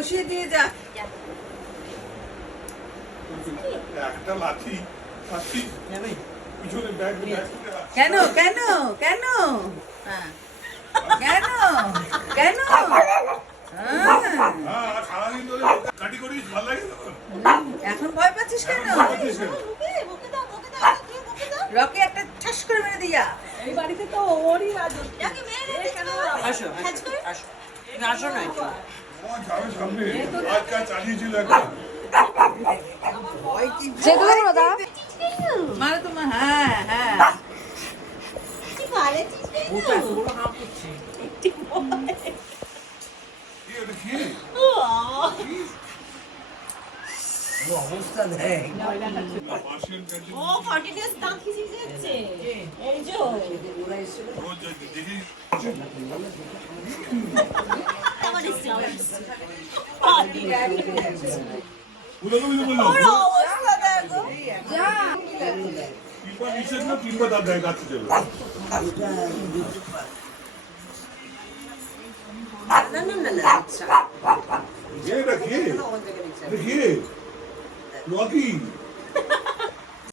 বসিয়ে দিয়ে যা। একটা লাঠি পিছনে ব্যাগ কেন কেন কেন হ্যাঁ কেন কেন সারাদিন ধরে কাটি করিস ভালো লাগে তো? এখন ভয় পাচ্ছিস কেন? রকি একটা ঠাস করে মেরে দিয়া। এই বাড়িতে তো ওরই রাজ। আসো আসো আসো না যাবে সামনে আজ কাজ চালিয়েছিল একটা যেগুলো হলো দা মারে তোমার হ্যাঁ হ্যাঁ অবস্থা দেখ ও কন্টিনিউয়াস দাঁত খিচি যাচ্ছে এই যে অবস্থা দেখো কিংবা তার দেয় গাছে যাবে এটা কি? রকি